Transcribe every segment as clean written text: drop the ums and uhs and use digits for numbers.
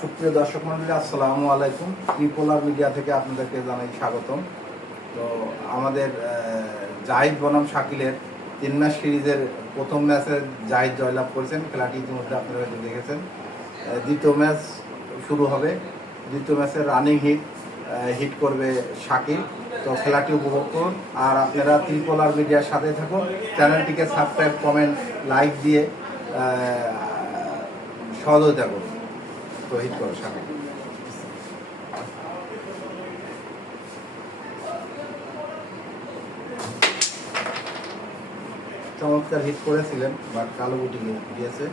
সুপ্রিয় দর্শক মন্ডলী, আসসালামু আলাইকুম। ত্রিপোলার মিডিয়া থেকে আপনাদেরকে জানাই স্বাগতম। তো আমাদের জাহিদ বনাম শাকিলের 3 ম্যাচ সিরিজের প্রথম ম্যাচে জাহিদ জয়লাভ করেছেন। খেলাটি ইতিমধ্যে আপনারা হয়তো দেখেছেন। দ্বিতীয় ম্যাচ শুরু হবে। দ্বিতীয় ম্যাচের রানিং হিট করবে শাকিল। তো খেলাটি উপভোগ করুন। আর আপনারা ত্রিপোলার মিডিয়ার সাথে থাকুন। চ্যানেলটিকে সাবস্ক্রাইব, কমেন্ট, লাইক দিয়ে সহযোগিতা করুন। তো হিট করো শাকিল। চমৎকার হিট করেছিলেন, বাট কালো গুটি গিয়েছে।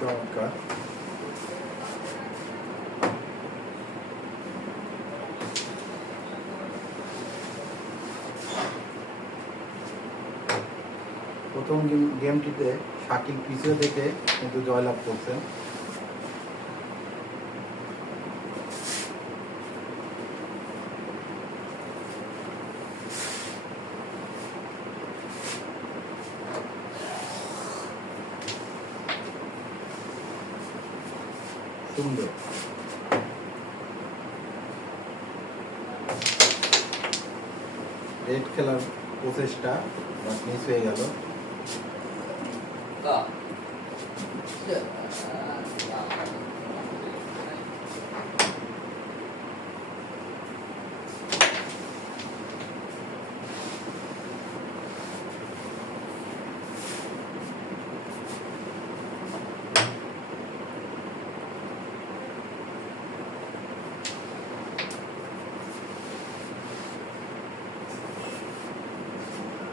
চমৎকার। প্রথম গেমটিতে শাকিল পিছিয়ে থেকে কিন্তু জয়লাভ করছেন। সুন্দর। রেড খেলার প্রচেষ্টা মিস হয়ে গেল।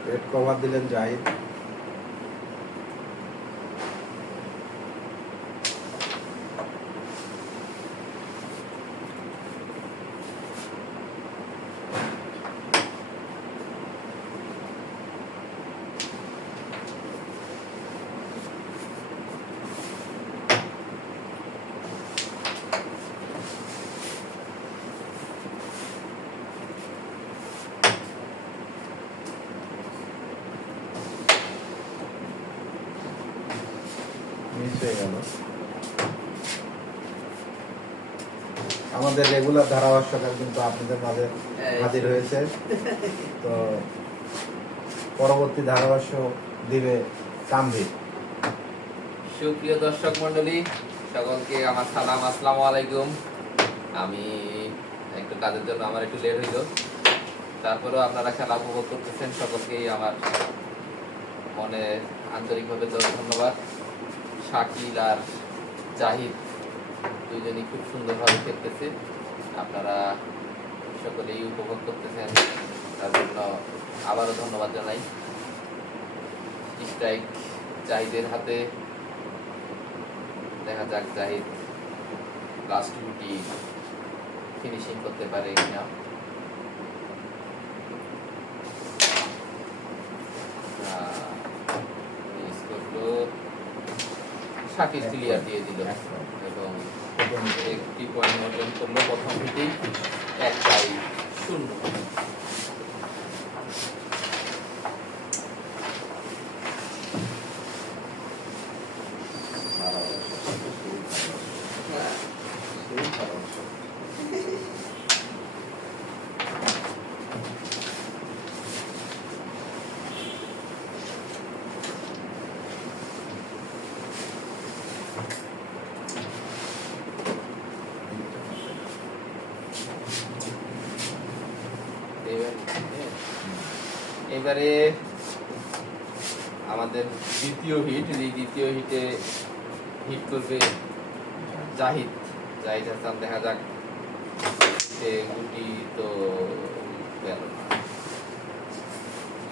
রেড কভার দিলেন জাহিদ। মিস হয়ে গেল। আমাদের রেগুলার ধারাভাষ্যকার কিন্তু আপনাদের মাঝে হাজির হয়েছে। তো পরবর্তী ধারাভাষ্য দিবে তানভীর। সুপ্রিয় দর্শক মন্ডলী, সকলকে আমার সালাম, আসসালামু আলাইকুম। আমি একটু কাজের জন্য আমার একটু লেট হইল, তারপরেও আপনারা খেলা উপভোগ করতেছেন। সকলকেই আমার মনে আন্তরিকভাবে ধন্যবাদ। শাকিল আর জাহিদ দুইজনই খুব সুন্দরভাবে খেলতেছে, আপনারা সকলেই উপভোগ করতেছেন, তার জন্য আবারও ধন্যবাদ জানাই। স্ট্রাইক জাহিদের হাতে, দেখা যাক জাহিদ লাস্ট গুটি ফিনিশিং করতে পারে কিনা। শাকিল ক্লিয়ার দিয়ে দিল এবং একটি পয়েন্ট অর্জন করলো প্রথম হিটেই 1-0। এবারে আমাদের দ্বিতীয় হিট, এই দ্বিতীয় হিটে হিট করবে জাহিদ হাসান। দেখা যাক, গুটি তো গেল না,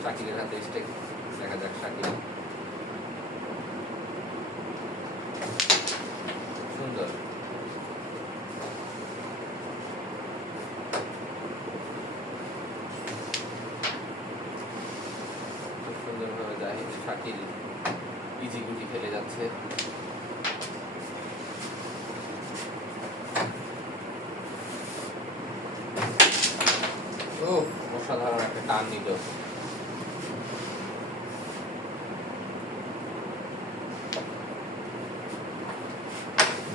শাকিলের হাতে স্টেক। দেখা যাক শাকিল। সুন্দর শাকিল ইজি গুটি খেলে যাচ্ছে। ও অসাধারণ একটা টান নিল।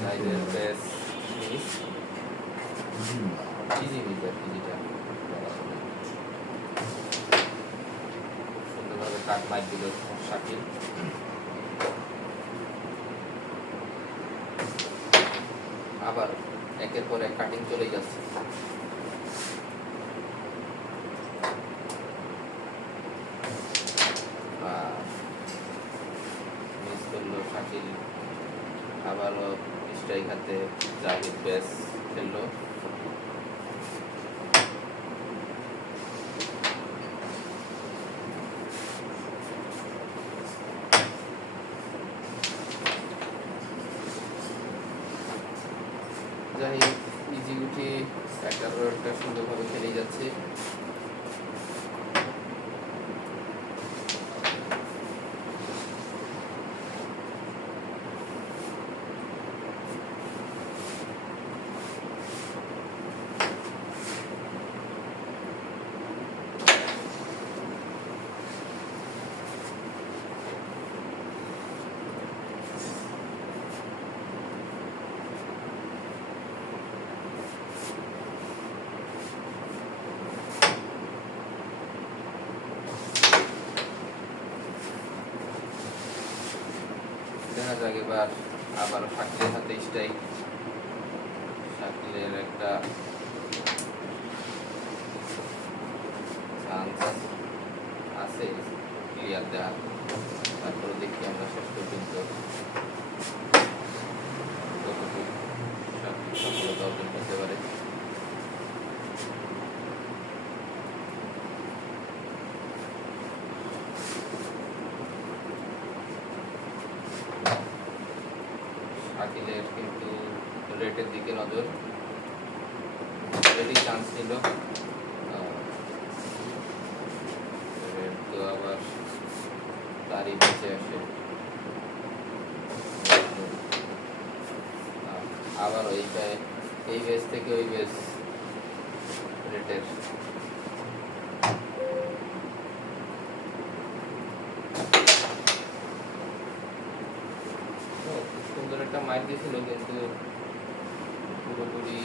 জাহিদের বেশ মিস, ইজি মিস আর কি, যেটা সুন্দরভাবে কাট মার দিল শাকিল। আবার একের পর এক কাটিং চলে যাচ্ছে। মিস করলো শাকিল। আবারও স্ট্রাইক হাতে জাহিদ বেশ খেললো। জাহিদ ইজি উঠে একটা সুন্দরভাবে খেলে যাচ্ছে। দেখা যাক এবার আবারও শাকিলের হাতে স্ট্রাইক। শাকিলের একটা চান্স আছে ক্লিয়ার দেওয়ার, তারপরে দেখি আমরা শেষ পর্যন্ত কতটুকু শাকিল সফলতা অর্জন করতে পারে। শাকিলের কিন্তু রেটের দিকে নজর, রেডি চান্স নিল। রেড তো আবার তারই বেঁচে আসে। আবার এই বেস থেকে ওই বেস রেটের সুন্দর একটা মাইর দিয়েছিল, কিন্তু পুরোপুরি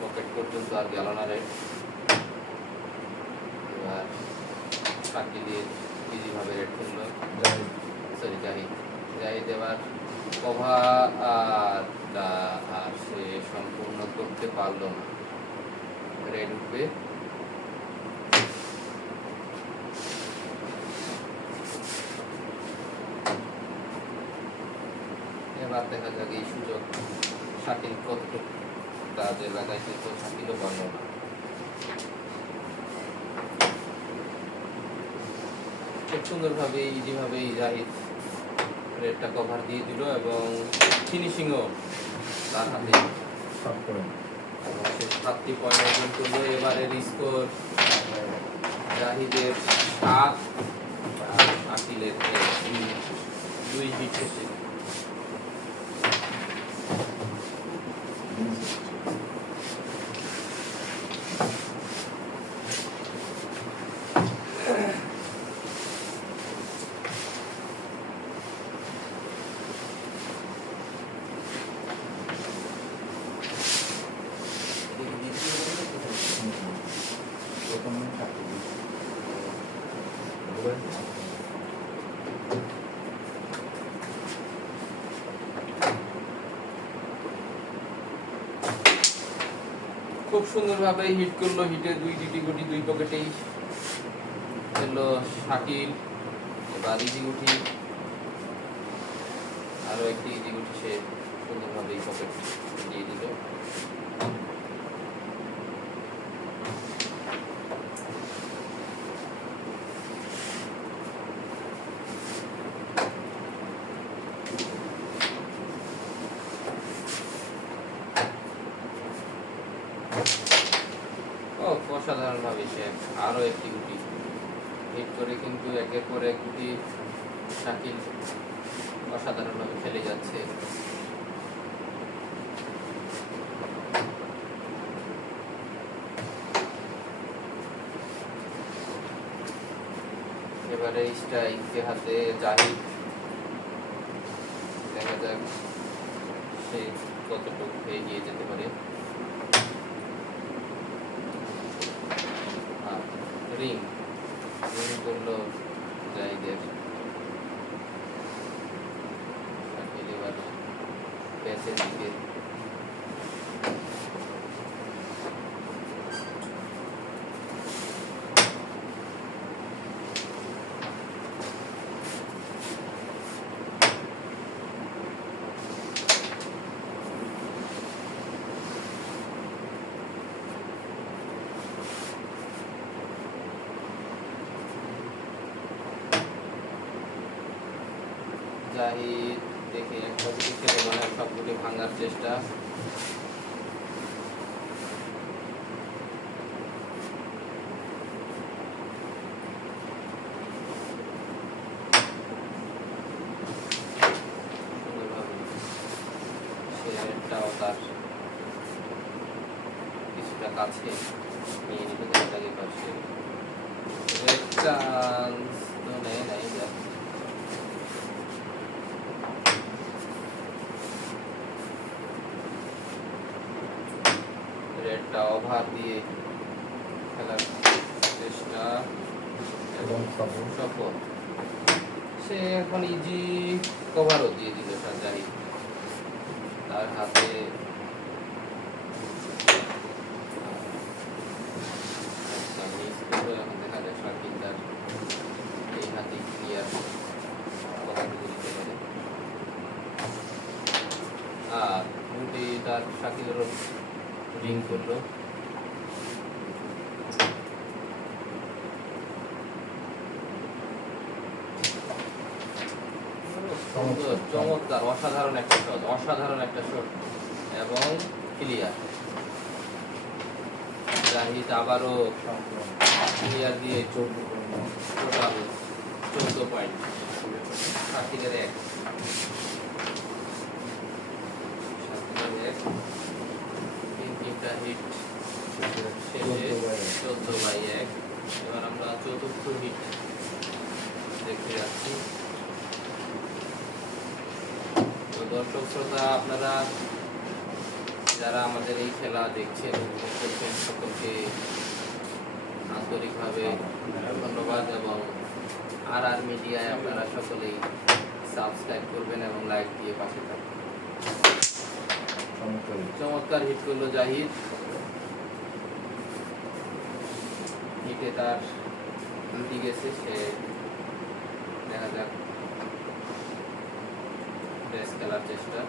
পকেট পর্যন্ত আর গেল না রেট। এবার শাকিলের ইজিভাবে রেট খেললো জাহিদ এবার কভার আর সে সম্পূর্ণ করতে পারলো না। রেড উঠবে। এবার দেখা যাক এই সুযোগ শাকিল কতটুকু কাজে লাগাইছে, তো শাকিলও পারল না। খুব সুন্দরভাবে ইজিভাবেই জাহিদ রেডটা কভার দিয়ে দিল এবং ফিনিশিংও তার হাতে, এবং সে 7টি পয়েন্ট অর্জন করলো। এবারের স্কোর জাহিদের 7 আর শাকিলের 2 হিট শেষে। খুব সুন্দরভাবে হিট করলো। হিটে 2টি গুটি 2 পকেটেই খেললো শাকিল। এবার ইজি গুটি, আরো একটি ইজি গুটি সে সুন্দরভাবে পকেট দিয়ে দিল। অসাধারণ ভাবে সে আরো একটি গুটি হিট করে কিন্তু একের পর এক গুটি শাকিল অসাধারণভাবে খেলে যাচ্ছে। এবারে স্ট্রাইকে হাতে জাহিদ, দেখা যাক সে কতটুকু এগিয়ে যেতে পারে। রিং রিং করলো জাহিদের। শাকিল এবার প্যাসের দিকে জাহিদ দেখে একটা গুটি খেলে মনে হয় সবগুলি ভাঙার চেষ্টা। সুন্দরভাবে সেটাও তার কিছুটা কাছে নিয়ে নিতে লাগে পাশে। চান্স তো নেই নাই যা রেডটা ওভার দিয়ে খেলার চেষ্টা এবং সফল। সে এখন ইজি কভারও দিয়ে দিল জাহিদ। তার হাতে এখন দেখা যায় শাকিল তার এই হাতে ক্লিয়ার কতটুকু দিতে পারে। আর গুটি তার শাকিলেরও রিং করলো। চমৎকার অসাধারণ একটা শট, অসাধারণ একটা শট এবং ক্লিয়ার। জাহিদ আবারও ক্লিয়ার দিয়ে টোটাল 14 পয়েন্ট। শাকিলের 1 তিনটা হিট শেষে 14/1। এবার আমরা চতুর্থ হিট দেখতে যাচ্ছি। তো দর্শক শ্রোতা, আপনারা যারা আমাদের এই খেলা দেখছেন উপভোগ করছেন, সকলকে আন্তরিকভাবে ধন্যবাদ এবং আর মিডিয়ায় আপনারা সকলেই সাবস্ক্রাইব করবেন এবং লাইক দিয়ে পাশে থাকবেন। চমৎকার হিট করলো জাহিদ। হিটে তার উল্টি গেছে, সে দেখা যাক বেশ খেলার চেষ্টা।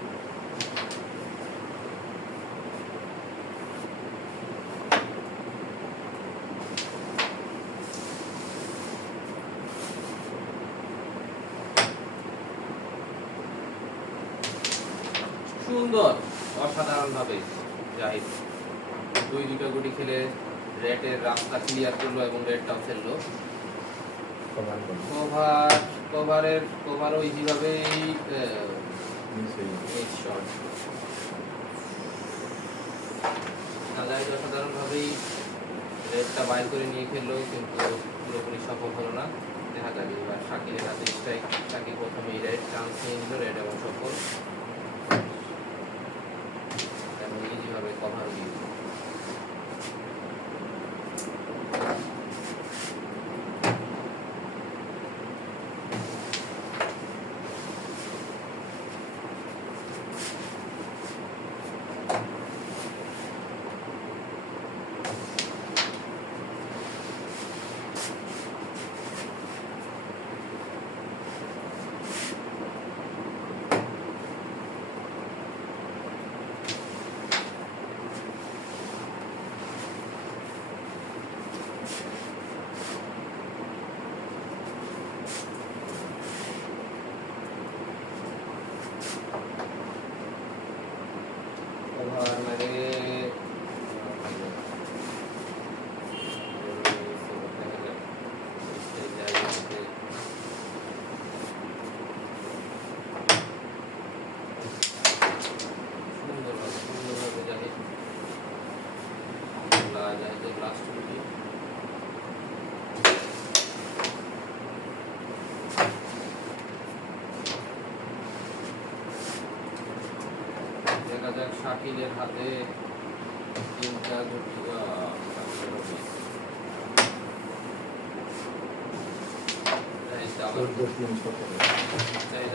সুন্দর অসাধারণভাবে জাহিদ দুইটা গুটি খেলে রেডের রাস্তা ক্লিয়ার করলো এবং রেডটাও ফেললো। কভারও ইজিভাবেই জাহিদ অসাধারণভাবেই রেডটা বাইর করে নিয়ে খেললো, কিন্তু পুরোপুরি সফল হলো না। দেখা যাবে এবার শাকিলের হাতে স্ট্রাইক। শাকিল প্রথমে রেড চান্স নিয়ে নিল, রেড এবং সফল এবং ইজিভাবে কভার দিয়ে দিল। দেখা যাক শাকিলের হাতে তিনটা গুটি।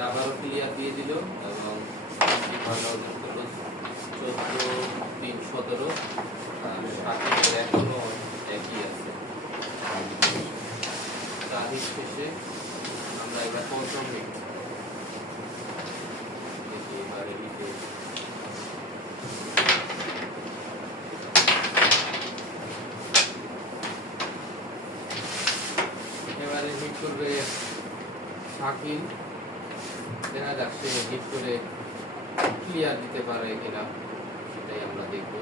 আবারও ক্লিয়ার দিয়ে দিল এবং 14-3-17 শাকিলের এখনো একই আছে। তারিখ শেষে আমরা এবার প্রথম হিট দেখি এবারে হিটে এবারে হিট করবে শাকিল। দেখা যাক সে হিট করে ক্লিয়ার দিতে পারে কিনা, সেটাই আমরা দেখব।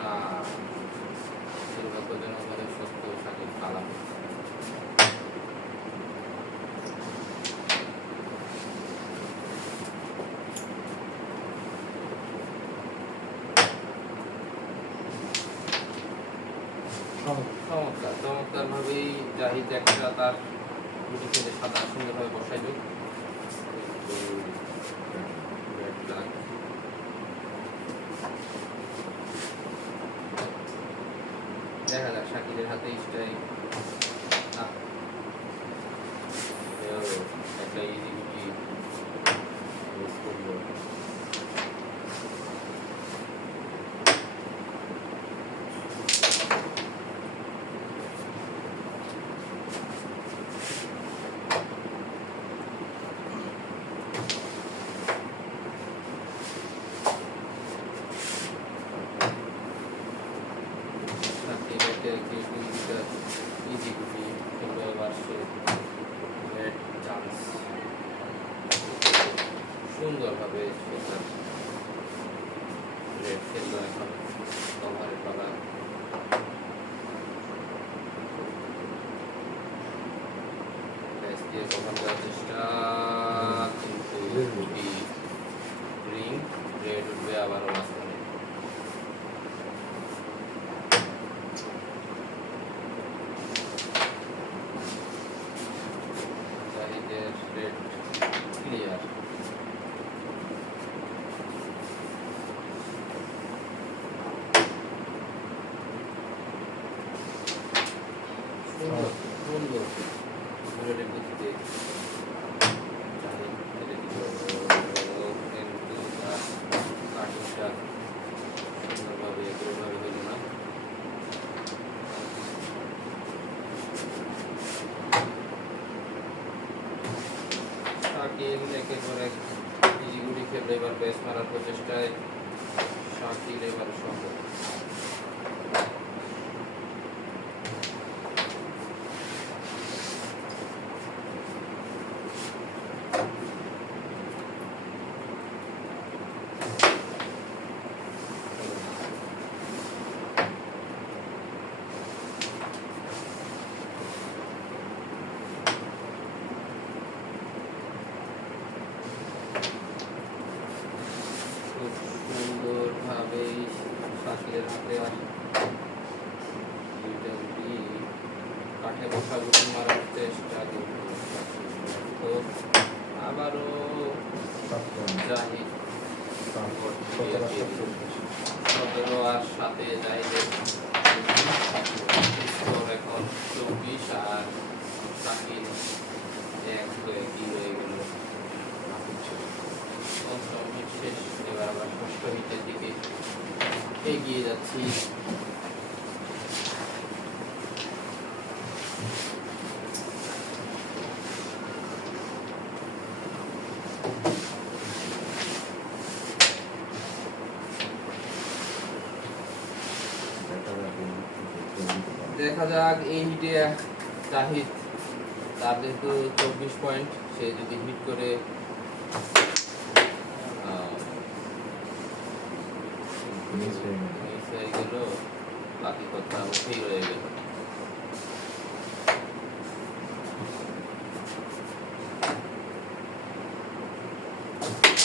না, দুর্ভাগ্যজনকভাবে সত্ত্বেও শাকিল কালা হয়েছে। চমৎকার ভাবেই জাহিদ একটা তার গুটি খেলে সাদা সুন্দরভাবে বসাইল। দেখা যাক শাকিলের হাতে স্ট্রাইক। একটা ইজি গুটি মিস করলো। ইজি গুটি খেলবে এবার সে রেড চান্স সুন্দরভাবে সে তার রেড খেললো। এখন কভারের পালা। ব্যাস দিয়ে কভার করার চেষ্টা, কিন্তু গুটি রিং রেড উঠবে আবারও মাঝখানে। Red clear. সুন্দর রেডের গতিতে কিন্তু কাটিংটা সুন্দরভাবে এগুলোভাবে হইল না। শাকিল একের পর এক ইজি গুটি খেললে এবার বেস মারার প্রচেষ্টায় শাকিল এবার সফল। সুন্দরভাবেই শাকিলের হাতে আর দুইটা গুটি কাঠে বসা গুটি মারার চেষ্টা, কিন্তু আবারও জাহিদ 17 আর 7 জাহিদের স্কোর এখন 24 আর শাকিল 1 হয়ে কি হয়ে গেল। পঞ্চম হিট শেষ, এবার আমরা ষষ্ঠ হিটের দিকে এগিয়ে যাচ্ছি। দেখা যাক এই হিটে জাহিদ, তার যেহেতু 24 পয়েন্ট, সে যদি হিট করে মিস হয়ে গেল, বাকি কথা উঠেই রয়ে গেল।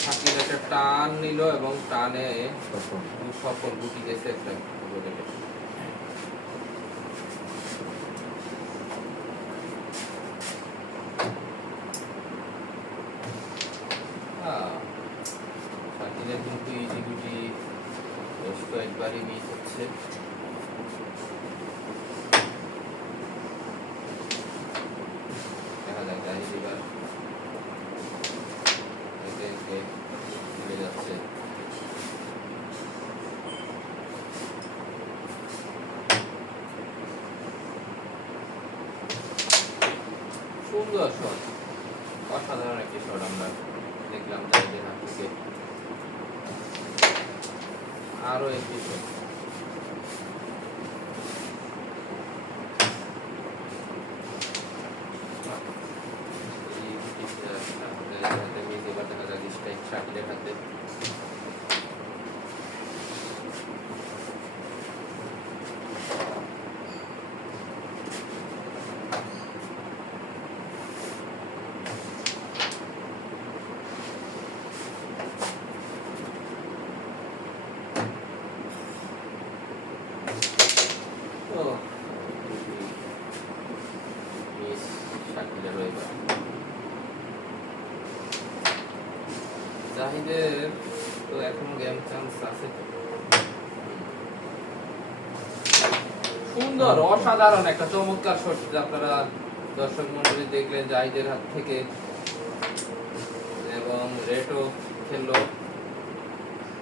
শাকিল একটা টান নিল এবং টানে সফল গুটি গেছে একটা। শাকিল শাকিলের কিন্তু ইজি গুটি বেশ কয়েকবারই মিস হচ্ছে। দেখা যাক জাহিদ এবার একে একে চলে যাচ্ছে। সুন্দর শট, অসাধারণ একটি শট আমরা দেখলাম জাহিদের হাত থেকে। আরো একটি শট, এবার দেখা যাক স্ট্রাইক শাকিলের হাতে। মিস শাকিলেরও এবার। জাহিদের তো এখনো গেম চান্স আছে তো। সুন্দর অসাধারণ একটা চমৎকার শট আপনারা দর্শক মন্ডলী দেখলেন জাহিদের হাত থেকে, এবং রেটও খেললো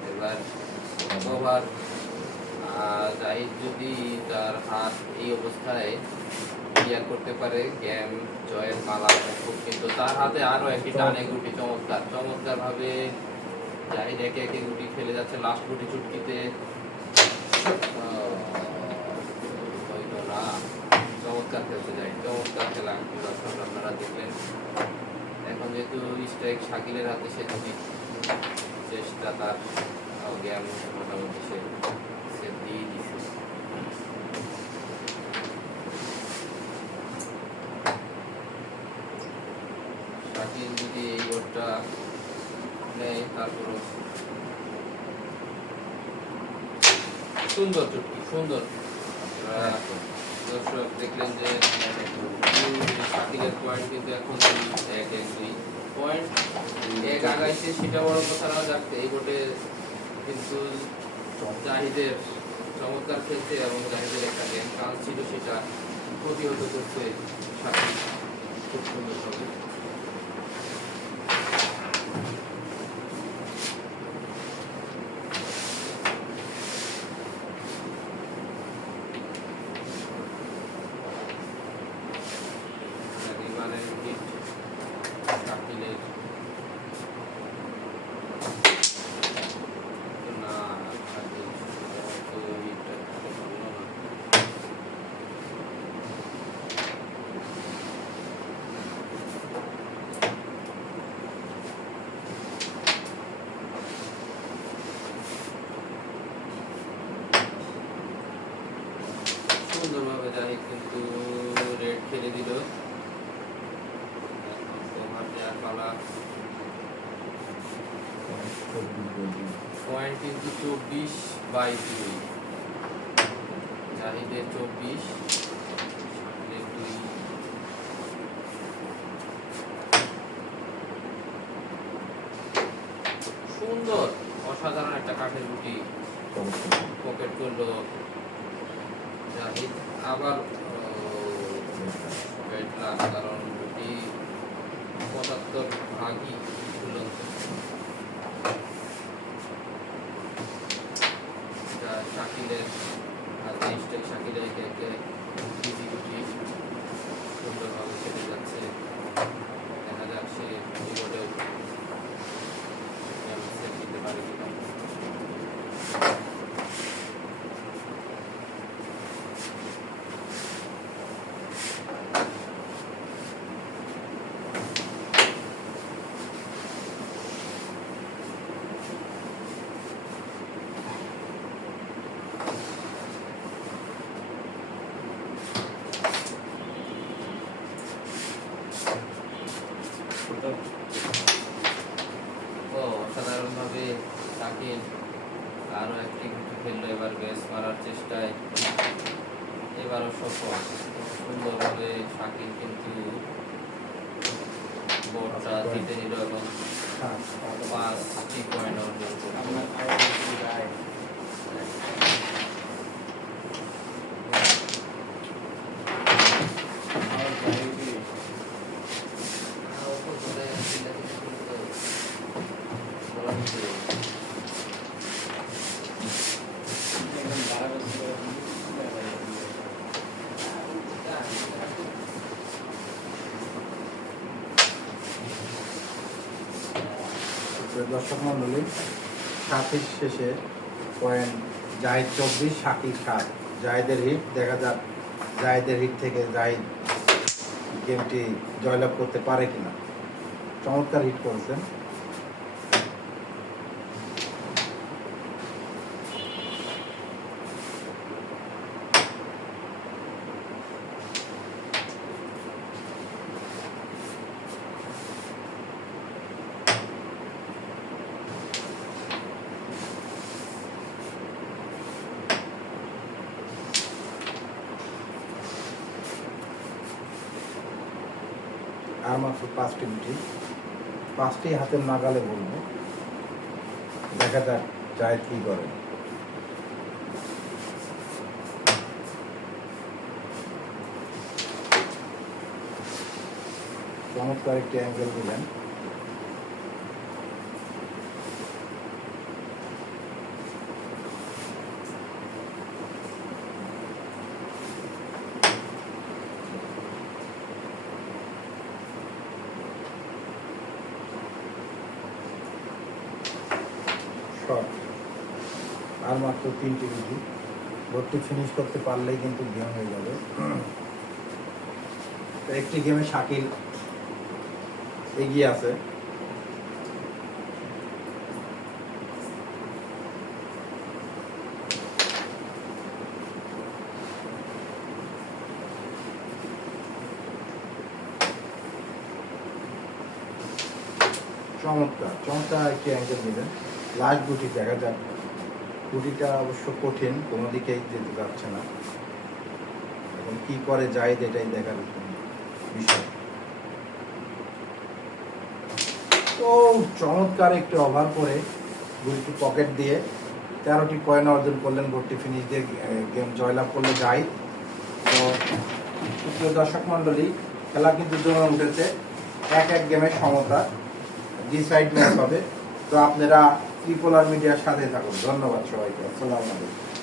এবার ওভার। জাহিদ যদি তার হাত এই অবস্থায় ক্লিয়ার করতে পারে গেম জয়ের মালা খুব, কিন্তু তার হাতে আরো একটি টানে গুটি চমৎকার ভাবে জাহিদ একে একে গুটি খেলে যাচ্ছে। লাস্ট গুটি চুটকিতে হয়তো না, চমৎকার খেলতে যায়, চমৎকার খেলা দর্শক আপনারা দেখলেন। এখন যেহেতু স্ট্রাইক শাকিলের হাতে, সে যদি চেষ্টা তার গেম মোটামুটি সে দিয়ে দিচ্ছে। শাকিল যদি এই ওভারটা নেয়, তারপরও সুন্দর চুটকি, সুন্দর। দর্শক দেখলেন যে শাকিলের পয়েন্ট কিন্তু এখন 1-2 পয়েন্ট এক আগাইছে, সেটা বড় কথা না। যাক, এই বোর্ডে কিন্তু জাহিদের চমৎকার খেলছে এবং জাহিদের একটা গেম চান্স ছিল, সেটা প্রতিহত করছে শাকিল খুব সুন্দরভাবে। শাকিলের না, শাকিল তো উইকেটটা ভালো না। সুন্দরভাবে জাহিদ কিন্তু রেড খেলে দিল। ওভার দেওয়ার পালা। পয়েন্ট কিন্তু 24/2, জাহিদের 24, শাকিলের 2। সুন্দর অসাধারণ একটা কাঠের গুটি পকেট করলো জাহিদ। আবার কারণ গুটি 75 ভাগই ঝুলন্ত। শাকিলের হাতে স্ট্রাইক, শাকিলের একে একে ইজি গুটি সুন্দরভাবে খেলে যাচ্ছে। দেখা যাক সে বোর্ডে সেট দিতে পারে কিনা। অসাধারণভাবে শাকিল আরো একটি গুটি খেললো, এবার বেস মারার চেষ্টায়, এবারও সফল। সুন্দরভাবে শাকিল কিন্তু বলটা জিতে নিল এবং 5টি পয়েন্ট অর্জন করলো। দর্শক মন্ডলী, 7 শেষে পয়েন্ট জাহিদ 24, শাকিল 7। জাহিদের হিট, দেখা যাক জাহিদের হিট থেকে জাহিদ গেমটি জয়লাভ করতে পারে কিনা। চমৎকার হিট করেছেন। আর মাত্র 5টি গুটি, 5টি হাতের নাগালে বলবো। দেখা যাক জাহিদ কি করে। চমৎকার একটি অ্যাঙ্গেল দিলেন। শট। আর মাত্র 3টি গুটি, বোর্ডটি ফিনিশ করতে পারলেই কিন্তু গেম হয়ে যাবে। তো একটি গেমে শাকিল এগিয়ে আছে। চমৎকার একটি অ্যাঙ্গেল দিলেন। লাস্ট গুটি, দেখা যাক। গুটিটা অবশ্য কঠিন, কোনো দিকেই যেতে যাচ্ছে না। এখন কি করে জাহিদ, এটাই দেখার বিষয়। ও চমৎকার একটি ওভার করে গুটিটি পকেট দিয়ে 13টি পয়েন্ট অর্জন করলেন। বোর্ডটি ফিনিশ দিয়ে গেম জয়লাভ করলে জাহিদ। তো সুপ্রিয় দর্শক মন্ডলী, খেলা কিন্তু জমে উঠেছে। এক গেমের সমতা, ডিসাইড ম্যাচ হবে। তো আপনারা ত্রিপোলার মিডিয়ার সাথে থাকুন। ধন্যবাদ সবাইকে। আসসালামু আলাইকুম।